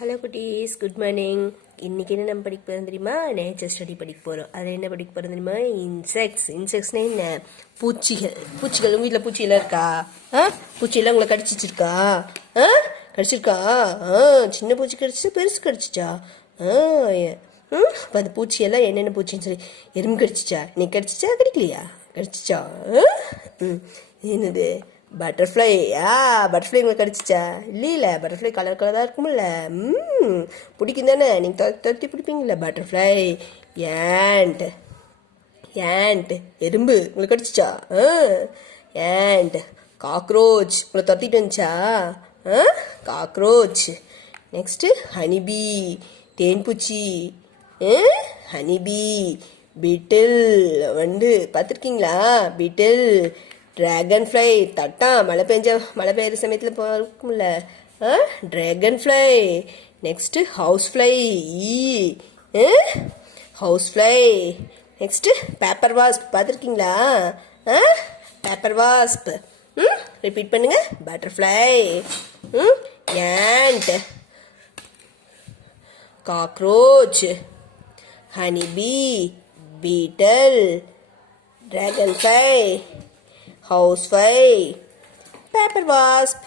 Hello குட்டீஸ், good morning. இன்றைக்கி என்ன நம்ம படிக்க போகிறோம் தெரியுமா? நேச்சர் ஸ்டடி படிக்க போகிறோம். அதில் என்ன படிக்க போகிறோம் தெரியுமா? இன்செக்ட்ஸ்னால் என்ன? பூச்சிகள். உங்கள் வீட்டில் பூச்சியெல்லாம் இருக்கா? பூச்சியெல்லாம் உங்களை கடிச்சிச்சிருக்கா? கடிச்சிருக்கா? சின்ன பூச்சி கடிச்சிச்சா, பெருசு கடிச்சிச்சா? இப்போ அந்த பூச்சியெல்லாம் என்னென்ன பூச்சின்னு சொல்லி, எறும்பு கடிச்சிச்சா? நீ கடிச்சிச்சா, கடிக்கலையா? கடிச்சிச்சா? என்னது? பட்டர்ஃப்ளை. பட்டர்ஃப்ளை உங்களுக்கு கடிச்சிச்சா? இல்லையில, பட்டர்ஃப்ளை கலர் கலராக இருக்குமில்ல. பிடிக்கும் தானே? நீங்கள் துரத்தி பிடிப்பீங்கள பட்டர்ஃப்ளை. ஏண்ட். எறும்பு உங்களுக்கு கடிச்சிச்சா? ஏண்ட். காக்ரோச் உங்களை துரத்திட்டு வந்துச்சா? காக்ரோச். நெக்ஸ்ட்டு ஹனிபி, தேன்பூச்சி. ஹனிபி. பீட்டில் பார்த்துருக்கீங்களா? பீட்டில். Dragon fly. மழை பெய்யுற சமயத்தில் இருக்கும்ல, dragon fly. Next house fly. House fly. Next paper wasp. பார்த்துருக்கீங்களா? Paper wasp. ரிப்பீட் பண்ணுங்க. Butterfly. Ant. Cockroach. Honeybee. Beetle. Dragon fly. Housefly, paper wasp.